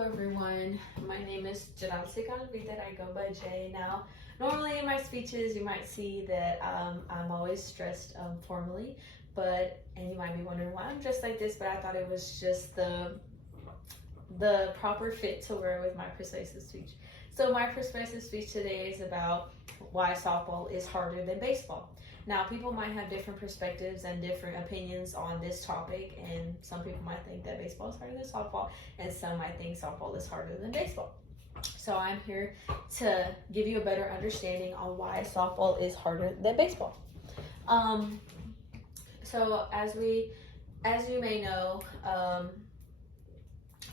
Hello everyone, my name is Janamsi that I go by Jay now. Normally in my speeches you might see that I'm always dressed formally, and you might be wondering why I'm dressed like this, but I thought it was just the proper fit to wear with my persuasive speech. So my persuasive speech today is about why softball is harder than baseball. Now, people might have different perspectives and different opinions on this topic, and some people might think that baseball is harder than softball, and some might think softball is harder than baseball. So I'm here to give you a better understanding on why softball is harder than baseball. So as you may know,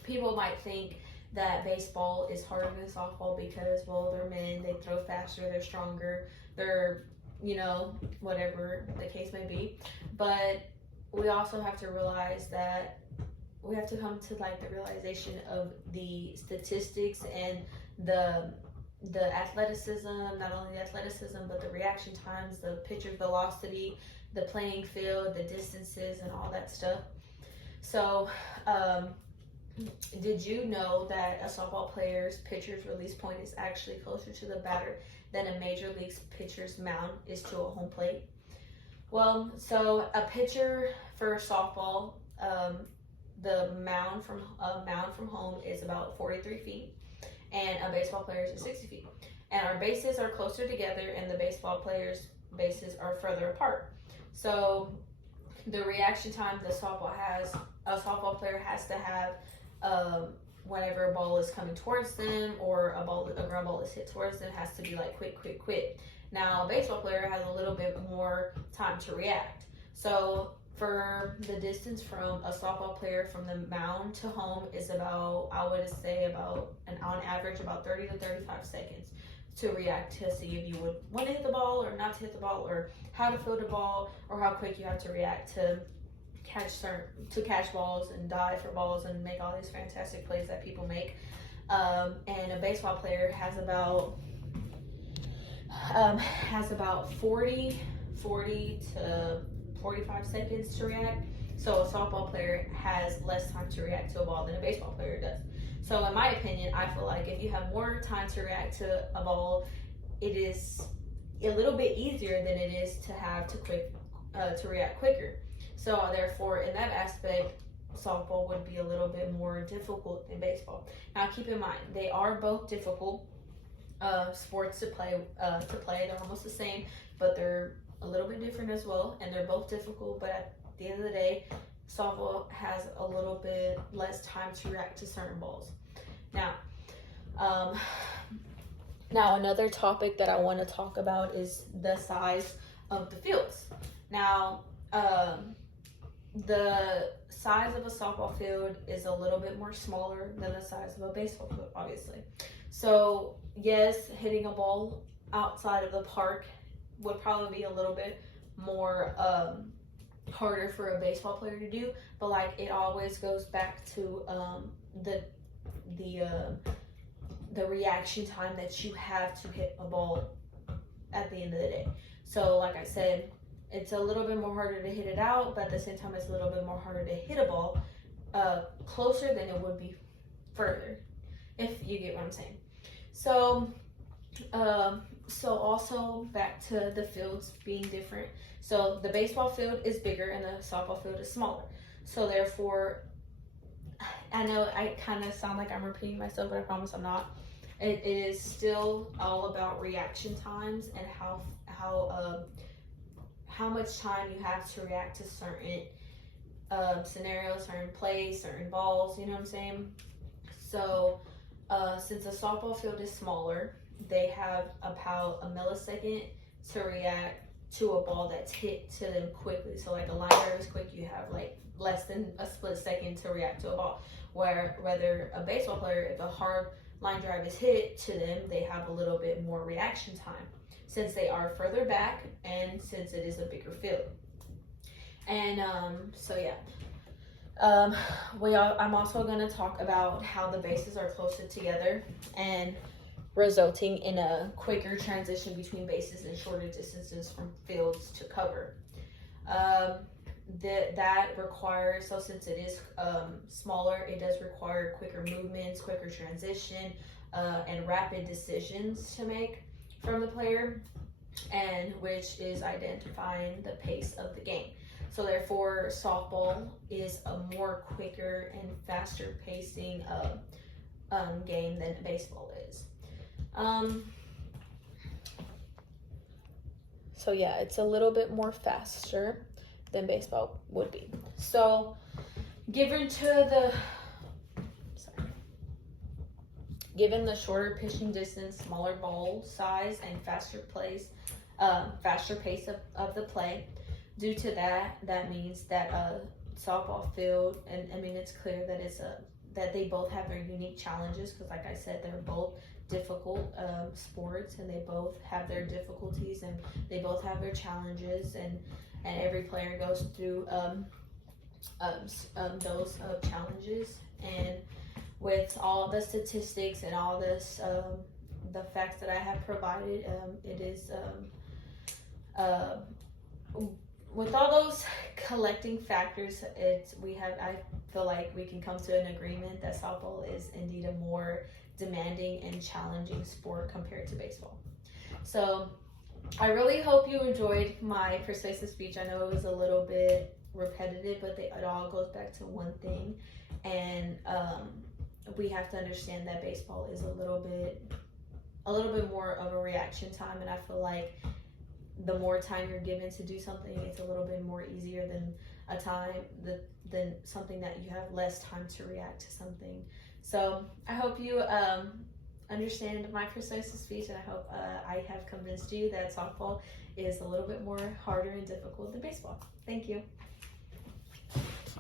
people might think that baseball is harder than softball because, well, they're men, they throw faster, they're stronger, they're, whatever the case may be. But we also have to realize that we have to come to the realization of the statistics and the athleticism, not only the athleticism, but the reaction times, the pitcher's velocity, the playing field, the distances, and all that stuff. So, did you know that a softball player's pitcher's release point is actually closer to the batter than a major league pitcher's mound is to a home plate? Well, so a pitcher for softball, the mound from home is about 43 feet, and a baseball player's is 60 feet. And our bases are closer together, and the baseball player's bases are further apart. So the reaction time a softball player has to have whenever a ball is coming towards them or a ground ball is hit towards them has to be quick. Now, a baseball player has a little bit more time to react. So for the distance from a softball player from the mound to home is about, I would say on average about 30 to 35 seconds to react to see if you would want to hit the ball or not to hit the ball, or how to field the ball, or how quick you have to react to catch balls and dive for balls and make all these fantastic plays that people make. And a baseball player has about 40 to 45 seconds to react. So a softball player has less time to react to a ball than a baseball player does. So in my opinion, I feel like if you have more time to react to a ball, it is a little bit easier than it is to have to react quicker. So therefore, in that aspect, softball would be a little bit more difficult than baseball. Now, keep in mind, they are both difficult sports to play. They're almost the same, but they're a little bit different as well, and they're both difficult. But at the end of the day, softball has a little bit less time to react to certain balls. Now, another topic that I want to talk about is the size of the fields. Now, the size of a softball field is a little bit more smaller than the size of a baseball field, obviously. So yes, hitting a ball outside of the park would probably be a little bit more harder for a baseball player to do, but it always goes back to the reaction time that you have to hit a ball at the end of the day. So like I said, it's a little bit more harder to hit it out, but at the same time, it's a little bit more harder to hit a ball closer than it would be further, if you get what I'm saying. So, also back to the fields being different. So the baseball field is bigger and the softball field is smaller. So therefore, I know I kind of sound like I'm repeating myself, but I promise I'm not. It is still all about reaction times and how much time you have to react to certain scenarios, certain plays, certain balls, you know what I'm saying? So since the softball field is smaller, they have about a millisecond to react to a ball that's hit to them quickly. So a line drive is quick, you have less than a split second to react to a ball. Whether a baseball player, if a hard line drive is hit to them, they have a little bit more reaction time, since they are further back and since it is a bigger field. And I'm also going to talk about how the bases are closer together and resulting in a quicker transition between bases and shorter distances from fields to cover. that requires, so since it is smaller, it does require quicker movements, quicker transition, and rapid decisions to make from the player, and which is identifying the pace of the game. So therefore, softball is a more quicker and faster pacing game than baseball is. So yeah, it's a little bit more faster than baseball would be. So given the shorter pitching distance, smaller ball size, and faster pace of the play, due to that means that a softball field, and I mean it's clear that that they both have their unique challenges, because like I said, they're both difficult sports, and they both have their difficulties, and they both have their challenges, and every player goes through those challenges. And with all the statistics and all this the facts that I have provided, it is with all those collecting factors, I feel like we can come to an agreement that softball is indeed a more demanding and challenging sport compared to baseball. So I really hope you enjoyed my persuasive speech. I know it was a little bit repetitive, but it all goes back to one thing, and we have to understand that baseball is a little bit more of a reaction time, and I feel like the more time you're given to do something, it's a little bit more easier than than something that you have less time to react to something. So I hope you understand my persuasive speech, and I hope I have convinced you that softball is a little bit more harder and difficult than baseball. Thank you.